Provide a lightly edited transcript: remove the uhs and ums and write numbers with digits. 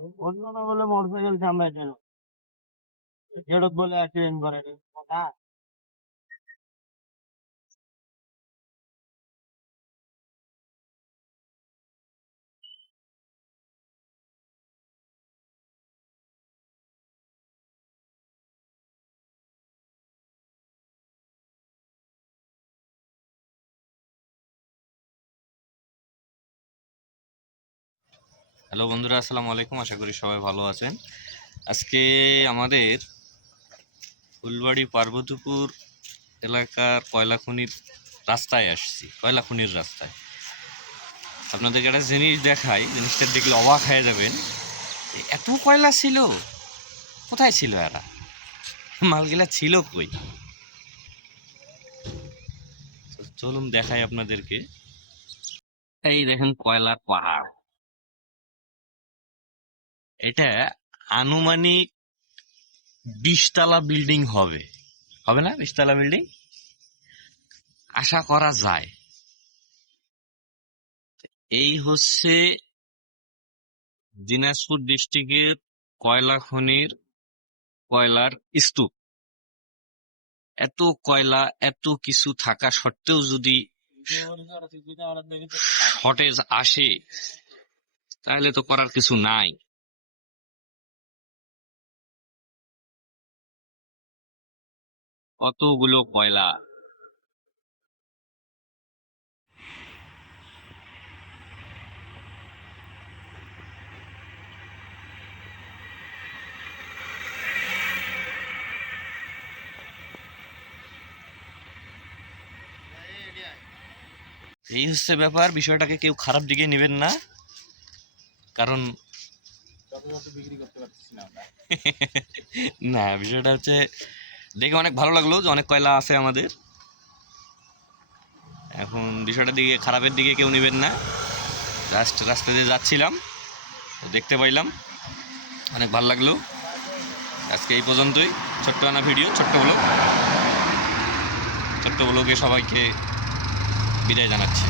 অন্য না বলে মোটরসাইকেল সামলাইছিল হেডত বলে অ্যাক্সিডেন্ট করে কথা। হ্যালো বন্ধুরা, আসসালামু আলাইকুম। আশা করি সবাই ভালো আছেন। আজকে আমাদের ফুলবাড়ি পার্বতীপুর এলাকার কয়লা খনির রাস্তায় আসছি, কয়লা খনির রাস্তায়। আপনাদেরকে একটা জিনিস দেখাই, জিনিসটা দেখলে অবাক হয়ে যাবেন। এত কয়লা ছিল, কোথায় ছিল এরা? মালগুলা ছিল কই? চলুন দেখাই আপনাদেরকে। এই দেখেন কয়লার পাহাড়। এটা আনুমানিক 20 তলা বিল্ডিং হবে, হবে না? 20 তলা বিল্ডিং আশা করা যায়। এই হচ্ছে দিনাজপুর ডিস্ট্রিক্টের কয়লা খনির কয়লার স্তূপ। এত কয়লা, এত কিছু থাকা সত্ত্বেও যদি শর্টেজ আসে, তাহলে তো করার কিছু নাই। কতগুলো কয়লা। এই হচ্ছে ব্যাপার। বিষয়টাকে কেউ খারাপ দিকে নেবেন না, কারণ না, বিষয়টা হচ্ছে দেখে অনেক ভালো লাগলো যে অনেক কয়লা আছে আমাদের। এখন বিষয়টার দিকে, খারাপের দিকে কেউ নেবেন না। জাস্ট রাস্তা দিয়ে যাচ্ছিলাম, দেখতে পাইলাম, অনেক ভালো লাগলো। আজকে এই পর্যন্তই, ছোট্ট আনা ভিডিও, ছোট্ট ব্লগে সবাইকে বিদায় জানাচ্ছি।